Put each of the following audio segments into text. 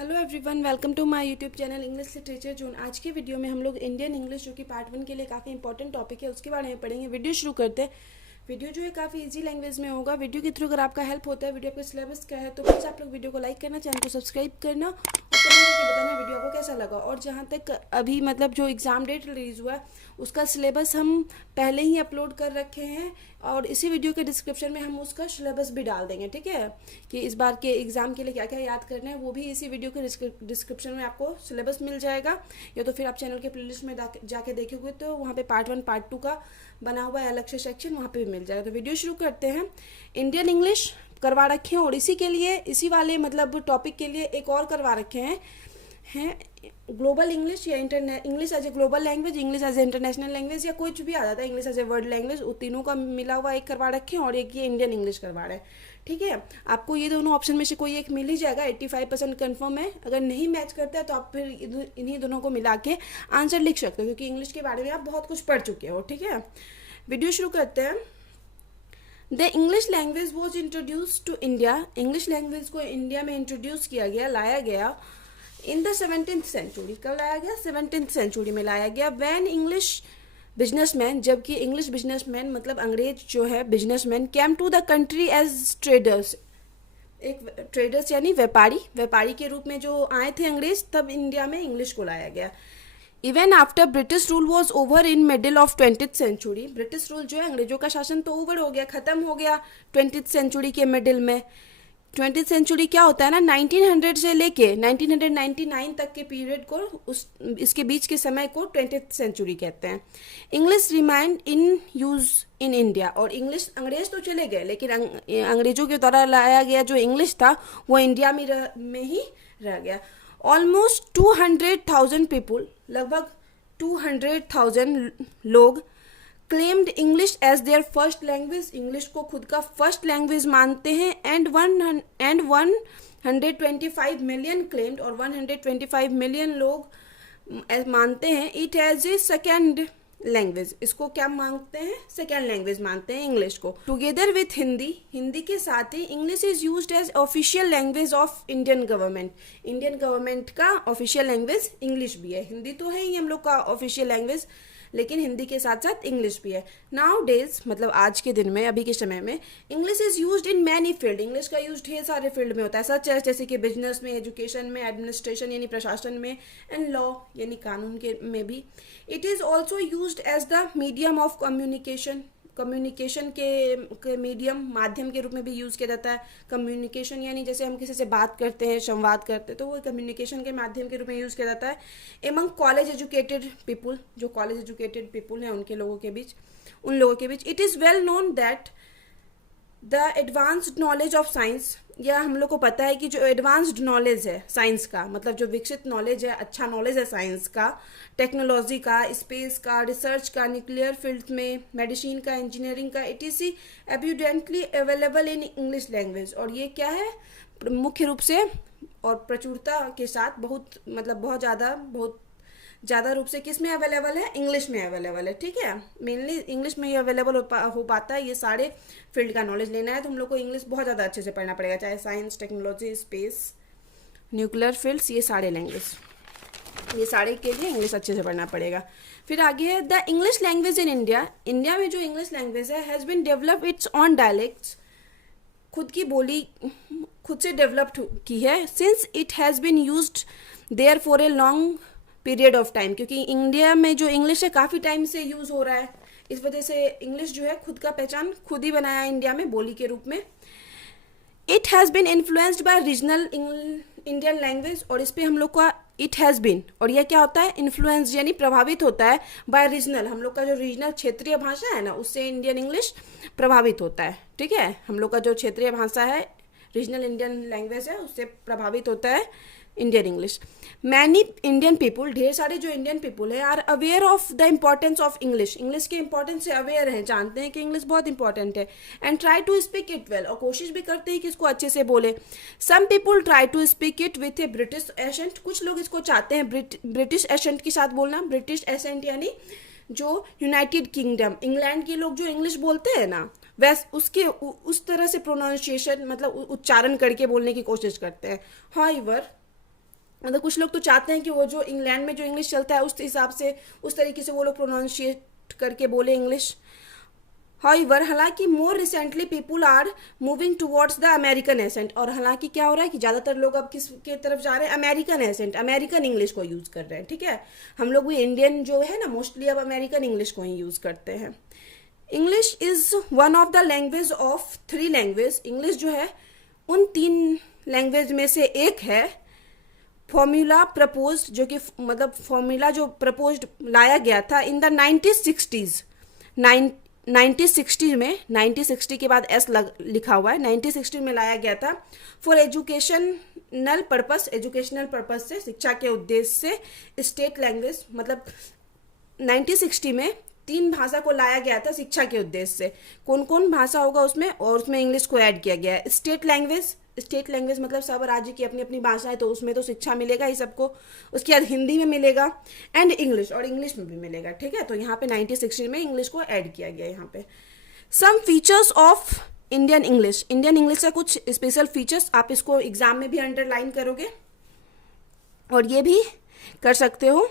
Hello everyone, welcome to my YouTube channel English literature zone. आज के video में हम लोग इंडियन इंग्लिश जो कि पार्ट 1 के लिए काफ़ी इंपॉर्टेंट टॉपिक है उसके बारे में पढ़ेंगे। वीडियो शुरू करते हैं। वीडियो जो है काफ़ी इजी लैंग्वेज में होगा। वीडियो के थ्रू अगर आपका हेल्प होता है, वीडियो आपका सिलेबस का है, तो प्लीज़ आप लोग वीडियो को लाइक करना, चैनल को सब्सक्राइब करना और कमेंट करके बताना वीडियो आपको कैसा लगा। और जहाँ तक अभी मतलब जो एग्ज़ाम डेट रिलीज़ हुआ है उसका सिलेबस हम पहले ही अपलोड कर रखे हैं और इसी वीडियो के डिस्क्रिप्शन में हम उसका सिलेबस भी डाल देंगे, ठीक है, कि इस बार के एग्ज़ाम के लिए क्या क्या याद करना है वो भी इसी वीडियो के डिस्क्रिप्शन में आपको सिलेबस मिल जाएगा। या तो फिर आप चैनल के प्लेलिस्ट में जाके देखोगे तो वहाँ पे पार्ट 1 पार्ट 2 का बना हुआ है अलग से सेक्शन, वहाँ पे भी मिल जाएगा। तो वीडियो शुरू करते हैं। इंडियन इंग्लिश करवा रखे हैं और इसी के लिए इसी वाले मतलब टॉपिक के लिए एक और करवा रखे हैं ग्लोबल इंग्लिश या English as a global language, English as a international language या कुछ भी आ जाता है, English as a world language, वो तीनों का मिला हुआ एक करवा रखे हैं और एक ये इंडियन इंग्लिश करवा रहे हैं, ठीक है। आपको ये दोनों ऑप्शन में से कोई एक मिल ही जाएगा, 85% कन्फर्म है। अगर नहीं मैच करता है तो आप फिर इन्हीं दोनों को मिला के आंसर लिख सकते हो, क्योंकि इंग्लिश के बारे में आप बहुत कुछ पढ़ चुके हो, ठीक है। वीडियो शुरू करते हैं। The English language was introduce to India. English language को इंडिया में इंट्रोड्यूस किया गया, लाया गया इन द 17th सेंचुरी। कब लाया गया? 17th सेंचुरी में लाया गया। वैन इंग्लिश बिजनेसमैन, जबकि इंग्लिश बिजनेसमैन मतलब अंग्रेज जो है businessman, came to the country as traders. एक ट्रेडर्स यानी व्यापारी के रूप में जो आए थे अंग्रेज, तब इंडिया में इंग्लिश को लाया गया। Even after British rule was over in middle of 20th century. British rule जो है, अंग्रेजों का शासन तो ओवर हो गया, खत्म हो गया 20th सेंचुरी के मिडिल में। 20th सेंचुरी क्या होता है ना, 1900 से लेके 1999 तक के पीरियड को, उस इसके बीच के समय को 20th सेंचुरी कहते हैं। English remind in use in India. और इंग्लिश, अंग्रेज तो चले गए लेकिन अंग्रेजों के द्वारा लाया गया जो इंग्लिश था वो इंडिया में ही रह गया। ऑलमोस्ट 200,000 पीपुल, लगभग 200,000 लोग claimed English as their first language, English को खुद का फर्स्ट लैंग्वेज मानते हैं। एंड 125 मिलियन क्लेम्ड, और 125 मिलियन लोग मानते हैं it as a second language. इसको क्या मानते हैं? सेकेंड लैंग्वेज मानते हैं इंग्लिश को। टुगेदर विथ हिंदी, हिंदी के साथ ही English is used as official language of Indian government. Indian government का ऑफिशियल लैंग्वेज इंग्लिश भी है। हिंदी तो है ही हम लोग का ऑफिशियल लैंग्वेज, लेकिन हिंदी के साथ साथ इंग्लिश भी है। नाउ डेज मतलब आज के दिन में, अभी के समय में, English is used in many field. English का यूज ढेर सारे फील्ड में होता है, सच है जैसे कि बिजनेस में, एजुकेशन में, एडमिनिस्ट्रेशन यानी प्रशासन में, एंड लॉ यानी कानून के में भी। It is also used as the medium of communication. Communication के मीडियम, माध्यम के रूप में भी यूज़ किया जाता है। कम्युनिकेशन यानी जैसे हम किसी से बात करते हैं, संवाद करते हैं, तो वो कम्युनिकेशन के माध्यम के रूप में यूज़ किया जाता है। एमंग कॉलेज एजुकेटेड पीपुल, जो कॉलेज एजुकेटेड पीपुल हैं उन लोगों के बीच। It is well known that the advanced knowledge of science, या हम लोग को पता है कि जो एडवांस्ड नॉलेज है साइंस का, मतलब जो विकसित नॉलेज है, अच्छा नॉलेज है साइंस का, टेक्नोलॉजी का, स्पेस का, रिसर्च का, न्यूक्लियर फील्ड में, मेडिसिन का, इंजीनियरिंग का, it is abundantly available in English language. और ये क्या है, मुख्य रूप से और प्रचुरता के साथ बहुत ज़्यादा रूप से किस में अवेलेबल है? इंग्लिश में अवेलेबल है, ठीक है। मेनली इंग्लिश में ही अवेलेबल हो पाता है। ये सारे फील्ड का नॉलेज लेना है तो हम लोग को इंग्लिश बहुत ज़्यादा अच्छे से पढ़ना पड़ेगा, चाहे science, technology, space, nuclear fields, ये सारे लैंग्वेज, ये सारे के लिए इंग्लिश अच्छे से पढ़ना पड़ेगा। फिर आगे है the English language in India. India में जो इंग्लिश लैंग्वेज है has been develop its own dialects, खुद की बोली खुद से डेवलप्ड की है। Since it has been used there for a long period of time, क्योंकि इंडिया में जो इंग्लिश है काफ़ी टाइम से यूज़ हो रहा है, इस वजह से इंग्लिश जो है खुद का पहचान खुद ही बनाया इंडिया में बोली के रूप में। It has bin influenced by regional Indian language, और इस पर हम लोग का इट हैज़ बिन, और यह क्या होता है? इन्फ्लुएंस यानी प्रभावित होता है बाय रीजनल, हम लोग का जो रीजनल क्षेत्रीय भाषा है ना, उससे इंडियन इंग्लिश प्रभावित होता है, ठीक है। हम लोग का जो क्षेत्रीय भाषा है, रीजनल इंडियन लैंग्वेज है, उससे प्रभावित होता है Indian English. Many Indian people, ढेर सारे जो इंडियन पीपुल है, are aware of the importance of English, English के इंपॉर्टेंस से अवेयर हैं, जानते हैं कि इंग्लिश बहुत इंपॉर्टेंट है। And try to speak it well, और कोशिश भी करते हैं कि इसको अच्छे से बोले। Some people try to speak it with a British accent, कुछ लोग इसको चाहते हैं ब्रिटिश एसेंट के साथ बोलना। ब्रिटिश एसेंट यानी जो यूनाइटेड किंगडम, इंग्लैंड के लोग जो इंग्लिश बोलते हैं ना, उसके उस तरह से प्रोनाउंसिएशन मतलब उच्चारण करके बोलने की कोशिश करते हैं। हाउएवर मतलब कुछ लोग तो चाहते हैं कि वो जो इंग्लैंड में जो इंग्लिश चलता है उस हिसाब से, उस तरीके से वो लोग प्रोनाउंशिएट करके बोले इंग्लिश। हाउएवर, हालांकि more recently people are moving towards the American accent, और हालांकि क्या हो रहा है कि ज़्यादातर लोग अब किस के तरफ जा रहे हैं, अमेरिकन एसेंट, अमेरिकन इंग्लिश को यूज़ कर रहे हैं। ठीक है, हम लोग भी इंडियन जो है ना मोस्टली अब अमेरिकन इंग्लिश को ही यूज़ करते हैं। English is one of the language of three language, English जो है उन तीन लैंग्वेज में से एक है। फॉर्मूला प्रपोज, जो कि मतलब फॉर्मूला जो प्रपोज लाया गया था इन द 1960s, 1960 में, 1960 के बाद एस लिखा हुआ है, 1960 में लाया गया था। For educational purpose, educational purpose से, शिक्षा के उद्देश्य से। स्टेट लैंग्वेज, मतलब 1960 में तीन भाषा को लाया गया था शिक्षा के उद्देश्य से। कौन कौन भाषा होगा उसमें, और उसमें इंग्लिश को ऐड किया गया है। स्टेट लैंग्वेज, स्टेट लैंग्वेज मतलब सब राज्य की अपनी अपनी भाषा है, तो उसमें तो शिक्षा मिलेगा ही सबको। उसके बाद हिंदी में मिलेगा, एंड इंग्लिश, और इंग्लिश में भी मिलेगा। ठीक है, तो यहाँ पे 1960 में इंग्लिश को ऐड किया गया है। यहाँ पे some features of Indian English, Indian English का कुछ स्पेशल फीचर्स, आप इसको एग्जाम में भी अंडरलाइन करोगे और ये भी कर सकते हो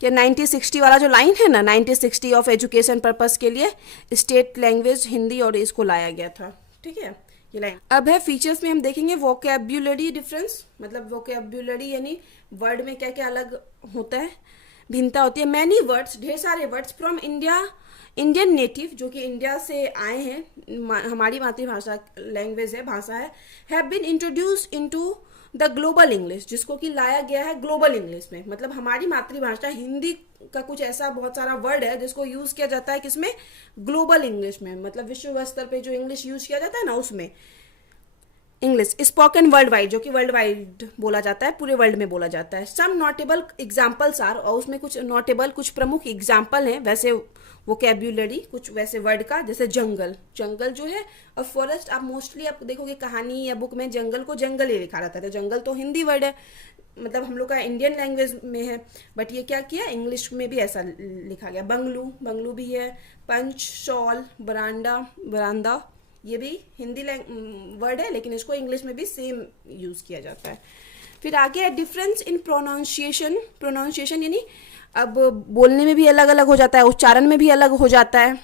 कि 1960 वाला जो लाइन है ना, 1960 ऑफ एजुकेशन पर्पस के लिए स्टेट लैंग्वेज हिंदी और इसको लाया गया था। ठीक है, ये लाइन। अब है फीचर्स में हम देखेंगे वोकैब्युलरी डिफरेंस, मतलब वोकैब्युलरी यानी वर्ड में क्या क्या अलग होता है, भिन्नता होती है। मैनी वर्ड्स, ढेर सारे words from India, Indian native, जो कि इंडिया से आए हैं, हमारी मातृभाषा लैंग्वेज है, भाषा है, have been introduced into the global English, जिसको कि लाया गया है ग्लोबल इंग्लिश में। मतलब हमारी मातृभाषा हिंदी का कुछ ऐसा बहुत सारा वर्ड है जिसको यूज किया जाता है किसमें, ग्लोबल इंग्लिश में, मतलब विश्व स्तर पे जो इंग्लिश यूज किया जाता है ना उसमें। इंग्लिश स्पोकन वर्ल्ड वाइड, जो कि वर्ल्ड वाइड बोला जाता है, पूरे वर्ल्ड में बोला जाता है। सम नोटेबल एग्जाम्पल्स आर, और उसमें कुछ नोटेबल, कुछ प्रमुख एग्जाम्पल हैं वैसे वोकैब्युलरी, कुछ वैसे वर्ड का, जैसे जंगल, जंगल जो है, और फॉरेस्ट, आप मोस्टली आप देखोगे कहानी या बुक में जंगल को जंगल ही लिखा रहता है। तो जंगल तो हिंदी वर्ड है, मतलब हम लोग का इंडियन लैंग्वेज में है, बट ये क्या किया, इंग्लिश में भी ऐसा लिखा गया। बंगलू, बंगलू भी है। पंच, शॉल, बरांडा, बरांदा, ये भी हिंदी वर्ड है, लेकिन इसको इंग्लिश में भी सेम यूज किया जाता है। फिर आगे है डिफरेंस इन प्रोनाउंसिएशन, प्रोनाउंसिएशन यानी अब बोलने में भी अलग अलग हो जाता है, उच्चारण में भी अलग हो जाता है।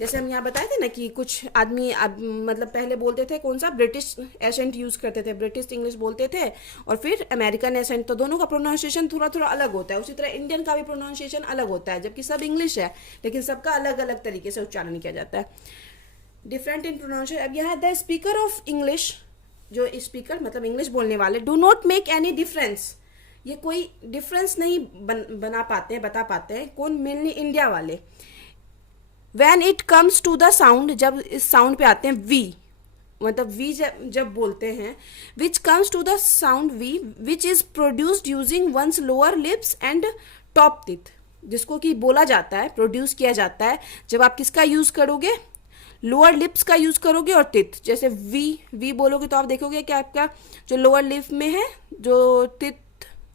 जैसे हम यहाँ बताए थे ना कि कुछ आदमी मतलब पहले बोलते थे कौन सा, ब्रिटिश एसेंट यूज करते थे, ब्रिटिश इंग्लिश बोलते थे, और फिर अमेरिकन एसेंट, तो दोनों का प्रोनाउंसिएशन थोड़ा थोड़ा अलग होता है। उसी तरह इंडियन का भी प्रोनाउंसिएशन अलग होता है, जबकि सब इंग्लिश है लेकिन सबका अलग अलग तरीके से उच्चारण किया जाता है। Different in pronunciation. अब यहाँ द स्पीकर ऑफ इंग्लिश, जो स्पीकर मतलब इंग्लिश बोलने वाले, do not make any difference, ये कोई डिफरेंस नहीं बना पाते हैं, बता पाते हैं। कौन, मेनली इंडिया वाले। When it comes to the sound, जब इस साउंड पे आते हैं वी, मतलब वी जब बोलते हैं, which comes to the sound V which is produced using one's lower lips and top teeth, जिसको कि बोला जाता है, प्रोड्यूस किया जाता है जब आप किसका यूज करोगे, लोअर लिप्स का यूज करोगे और टिथ। जैसे वी बोलोगे तो आप देखोगे कि आपका जो लोअर लिप में है, जो टिथ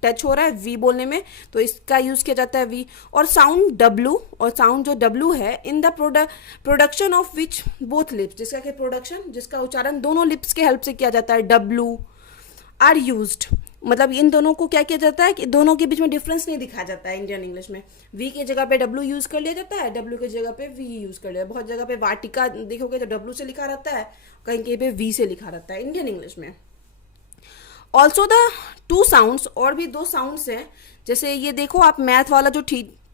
टच हो रहा है वी बोलने में, तो इसका यूज किया जाता है वी। और साउंड डब्लू, और साउंड जो डब्लू है, in the production of which both lips, जिसका के प्रोडक्शन, जिसका उच्चारण दोनों लिप्स के हेल्प से किया जाता है, डब्लू आर यूज्ड, मतलब इन दोनों को क्या किया जाता है कि दोनों के बीच में डिफरेंस नहीं दिखाया जाता है इंडियन इंग्लिश में। वी की जगह पे डब्लू यूज कर लिया जाता है, डब्लू की जगह पे वी यूज कर लिया जाता है। बहुत जगह पे वाटिका देखोगे तो डब्लू से लिखा रहता है, कहीं कहीं पे वी से लिखा रहता है इंडियन इंग्लिश में। ऑल्सो द टू साउंड्स, और भी दो साउंड्स हैं, जैसे ये देखो आप मैथ वाला जो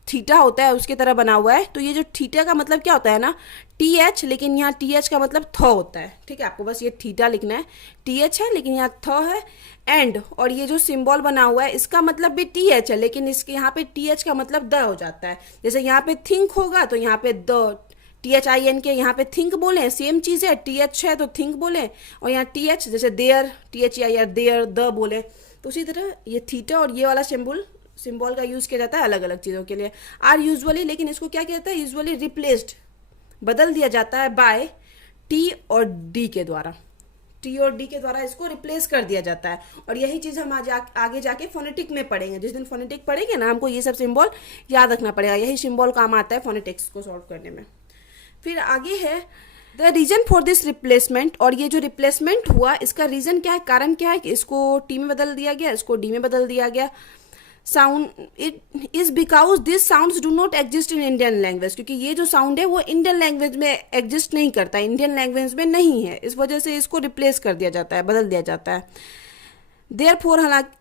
थीटा होता है उसकी तरह बना हुआ है, तो ये जो थीटा का मतलब क्या होता है ना, टी एच, लेकिन यहाँ टी एच का मतलब थ होता है। ठीक है, आपको बस ये थीटा लिखना है, टी एच है लेकिन यहाँ थ है, एंड, और ये जो सिंबल बना हुआ है इसका मतलब भी टी एच है, लेकिन इसके यहाँ पे टी एच का मतलब द हो जाता है। जैसे यहाँ पे थिंक होगा तो यहाँ पे the, T H I N K, यहाँ पे थिंक बोले, सेम चीज़ है, टी एच है तो थिंक बोले, और यहाँ टी एच जैसे there, T H I R there, the बोले। तो उसी तरह ये थीटा और ये वाला सिंबल का यूज़ किया जाता है अलग अलग चीज़ों के लिए। आर यूजुअली, लेकिन इसको क्या किया जाता है, यूजुअली रिप्लेस्ड, बदल दिया जाता है बाय टी और डी के द्वारा, टी और डी के द्वारा इसको रिप्लेस कर दिया जाता है। और यही चीज़ हम आज आगे जाके फोनेटिक में पढ़ेंगे, जिस दिन फोनेटिक पढ़ेंगे ना, हमको ये सब सिंबल याद रखना पड़ेगा, यही सिंबल काम आता है फोनेटिक्स को सॉल्व करने में। फिर आगे है the reason for this replacement, और ये जो रिप्लेसमेंट हुआ इसका रीजन क्या है, कारण क्या है कि इसको टी में बदल दिया गया, इसको डी में बदल दिया गया. Sound it is because this sounds do not exist in Indian language, क्योंकि ये जो साउंड है वो इंडियन लैंग्वेज में एग्जिस्ट नहीं करता, इंडियन लैंग्वेज में नहीं है, इस वजह से इसको रिप्लेस कर दिया जाता है, बदल दिया जाता है. देयर फोर हालांकि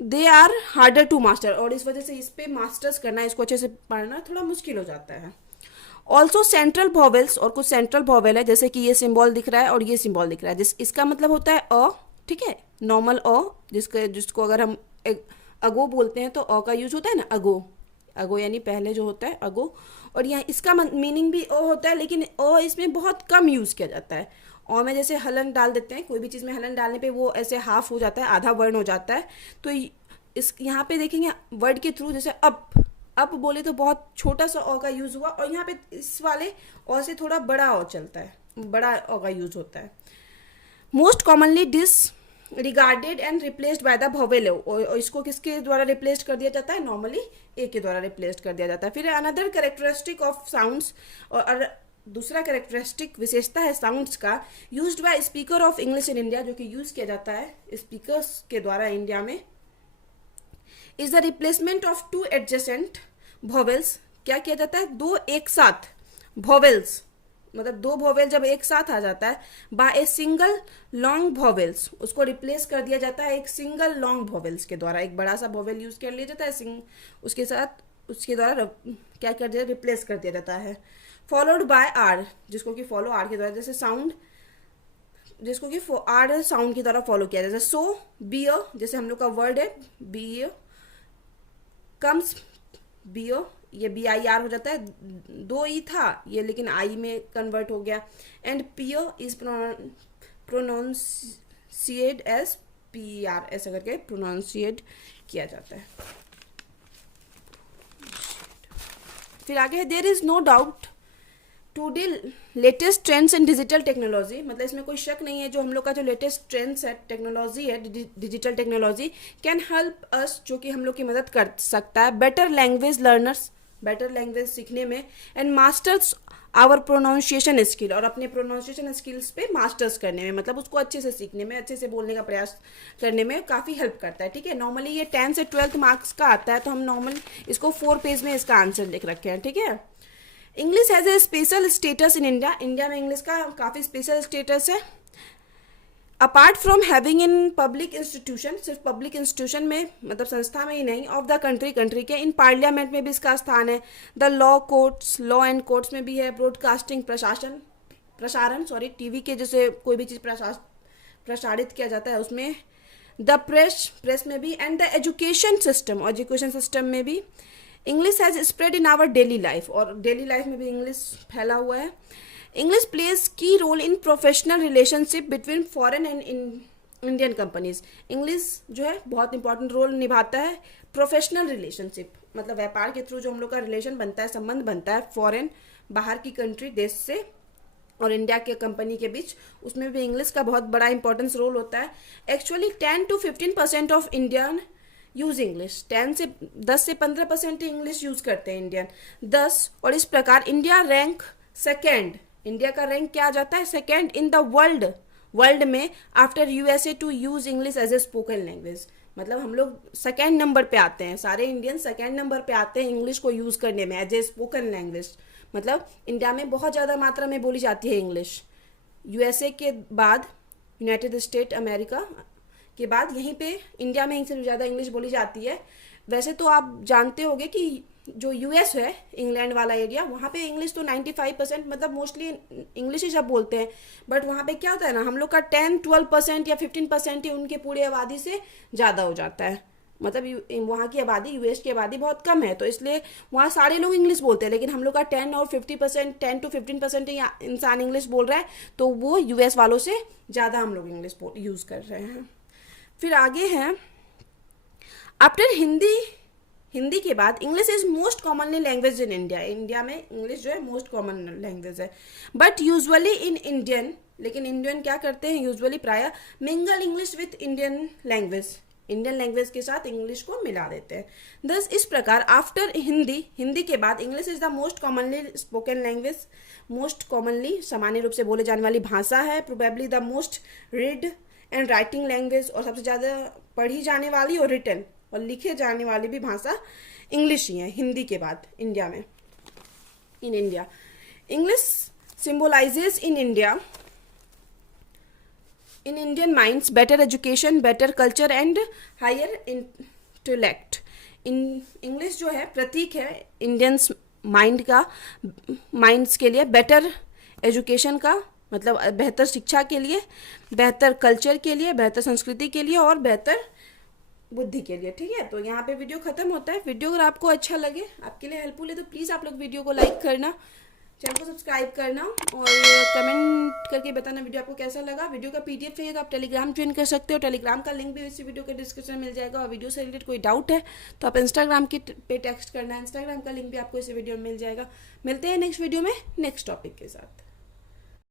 they are harder to master, और इस वजह से इस पे मास्टर्स करना, इसको अच्छे से पढ़ना थोड़ा मुश्किल हो जाता है. ऑल्सो सेंट्रल वॉवेल्स, और कुछ सेंट्रल वॉवेल है, जैसे कि ये सिंबल दिख रहा है और ये सिंबल दिख रहा है, इसका मतलब होता है अ, ठीक है, नॉर्मल अ, जिसको अगर हम अगो बोलते हैं तो अ का यूज होता है ना, अगो, अगो यानी पहले जो होता है अगो. और यहाँ इसका मीनिंग भी अ होता है, लेकिन अ इसमें बहुत कम यूज़ किया जाता है. और में जैसे हलन डाल देते हैं, कोई भी चीज़ में हलन डालने पे वो ऐसे हाफ हो जाता है, आधा वर्ण हो जाता है. तो इस यहाँ पे देखेंगे वर्ड के थ्रू, जैसे अप बोले तो बहुत छोटा सा अ का यूज़ हुआ, और यहाँ पे इस वाले अ से थोड़ा बड़ा अ चलता है, बड़ा अ का यूज़ होता है. Most commonly disregarded and replaced by the vowel, और इसको किसके द्वारा रिप्लेस्ड कर दिया जाता है, नॉर्मली ए के द्वारा रिप्लेस्ड कर दिया जाता है. फिर अनदर कैरेक्टरिस्टिक ऑफ साउंड्स, और दूसरा कैरेक्टरिस्टिक विशेषता है साउंड्स का, used by speaker of English in India, जो कि यूज़ किया जाता है स्पीकर्स के द्वारा इंडिया में, is the replacement of two adjacent vowels. क्या किया जाता है, दो एक साथ वोवेल्स, मतलब दो वोवेल जब एक साथ आ जाता है, by a single long vowels, उसको रिप्लेस कर दिया जाता है एक सिंगल लॉन्ग वोवेल्स के द्वारा. एक बड़ा सा वोवेल यूज कर लिया जाता है, उसके साथ उसके द्वारा क्या कर दिया, रिप्लेस कर दिया जाता है. फॉलोड बाय आर, जिसको कि फॉलो आर के द्वारा, जैसे साउंड जिसको कि आर साउंड के द्वारा फॉलो किया जाता है. सो बियर, जैसे हम लोग का वर्ड है बियर, कम्स बियर, ये बी आई आर हो जाता है, दो ई था ये लेकिन आई में कन्वर्ट हो गया. And pier is pronunciate as P R, ऐसा करके प्रोनाउंसिएट किया जाता है. फिर आगे है, there is no doubt to the latest trends in digital technology, मतलब इसमें कोई शक नहीं है, जो हम लोग का जो लेटेस्ट ट्रेंड्स है, टेक्नोलॉजी है, digital technology can help us, जो कि हम लोग की मदद कर सकता है, better language learners, better language सीखने में, and masters our pronunciation skill, और अपने प्रोनाउंसिएशन स्किल्स पे मास्टर्स करने में, मतलब उसको अच्छे से सीखने में, अच्छे से बोलने का प्रयास करने में काफ़ी हेल्प करता है. ठीक है, नॉर्मली ये 10 से 12 मार्क्स का आता है, तो हम नॉर्मली इसको 4 पेज में इसका आंसर लिख रखे हैं. ठीक है, English has a special status in India, India में इंग्लिश का काफ़ी स्पेशल स्टेटस है. Apart from having in public institution, सिर्फ पब्लिक इंस्टीट्यूशन में, मतलब संस्था में ही नहीं, ऑफ द कंट्री के, इन पार्लियामेंट में भी इसका स्थान है, the law courts, law and courts में भी है, ब्रॉडकास्टिंग प्रसारण टीवी के जैसे कोई भी चीज़ प्रसारित किया जाता है उसमें, द प्रेस में भी, एंड द एजुकेशन सिस्टम में भी. English has spread in our daily life, और डेली लाइफ में भी इंग्लिश फैला हुआ है. English plays key role in professional relationship between foreign and Indian companies, English जो है बहुत इंपॉर्टेंट रोल निभाता है प्रोफेशनल रिलेशनशिप, मतलब व्यापार के थ्रू जो हम लोग का रिलेशन बनता है, संबंध बनता है फॉरेन, बाहर की कंट्री, देश से, और इंडिया के कंपनी के बीच, उसमें भी इंग्लिश का बहुत बड़ा इंपॉर्टेंस रोल होता है. Actually 10 to 15% of Indian use English, 10 से 15% इंग्लिश यूज करते हैं इंडियन, 10. और इस प्रकार इंडिया रैंक सेकेंड, इंडिया का रैंक क्या आ जाता है, सेकेंड इन द वर्ल्ड में, after USA to use English as a spoken language. मतलब हम लोग सेकेंड नंबर पे आते हैं, सारे इंडियन सेकेंड नंबर पे आते हैं इंग्लिश को यूज करने में एज ए स्पोकन लैंग्वेज. मतलब इंडिया में बहुत ज़्यादा मात्रा में बोली जाती है इंग्लिश, यूएसए के बाद, यूनाइटेड स्टेट अमेरिका के बाद, यहीं पे इंडिया में सबसे ज़्यादा इंग्लिश बोली जाती है. वैसे तो आप जानते होंगे कि जो यूएस है, इंग्लैंड वाला एरिया, वहाँ पे इंग्लिश तो 95%, मतलब मोस्टली इंग्लिश ही सब बोलते हैं. बट वहाँ पे क्या होता है ना, हम लोग का 10-12% या 15% ही उनके पूरे आबादी से ज़्यादा हो जाता है. मतलब वहाँ की आबादी, यूएस की आबादी बहुत कम है, तो इसलिए वहाँ सारे लोग इंग्लिश बोलते हैं, लेकिन हम लोग का 10 और 50%, 10 to 15% ही इंसान इंग्लिश बोल रहा है, तो वो यूएस वालों से ज़्यादा हम लोग इंग्लिश यूज़ कर रहे हैं. फिर आगे है, आफ्टर हिंदी के बाद English is most commonly language in India, India में इंग्लिश जो है मोस्ट कॉमन लैंग्वेज है. बट यूजुअली इन इंडियन, लेकिन इंडियन क्या करते हैं यूजुअली प्राय mingle English with Indian language, Indian language के साथ इंग्लिश को मिला देते हैं। दस इस प्रकार आफ्टर हिंदी के बाद English is the most commonly spoken language, most commonly सामान्य रूप से बोले जाने वाली भाषा है। Probably the most read and writing language, और सबसे ज़्यादा पढ़ी जाने वाली और रिटन और लिखे जाने वाली भी भाषा इंग्लिश ही है हिंदी के बाद इंडिया में, in India. English symbolizes in India, in Indian minds better education, better culture and higher intellect. English जो है प्रतीक है इंडियंस माइंड का, माइंड्स के लिए, बेटर एजुकेशन का मतलब बेहतर शिक्षा के लिए, बेहतर कल्चर के लिए, बेहतर संस्कृति के लिए और बेहतर बुद्धि के लिए। ठीक है, तो यहाँ पे वीडियो खत्म होता है। वीडियो अगर आपको अच्छा लगे, आपके लिए हेल्पफुल है, तो प्लीज़ आप लोग वीडियो को लाइक करना, चैनल को सब्सक्राइब करना और कमेंट करके बताना वीडियो आपको कैसा लगा। वीडियो का पीडीएफ चाहिए तो आप टेलीग्राम ज्वाइन कर सकते हो, टेलीग्राम का लिंक भी इसी वीडियो के डिस्क्रिप्शन में मिल जाएगा। और वीडियो से रिलेटेड कोई डाउट है तो आप इंस्टाग्राम पे टेक्स्ट करना है, इंस्टाग्राम का लिंक भी आपको इसी वीडियो में मिल जाएगा। मिलते हैं नेक्स्ट वीडियो में नेक्स्ट टॉपिक के साथ।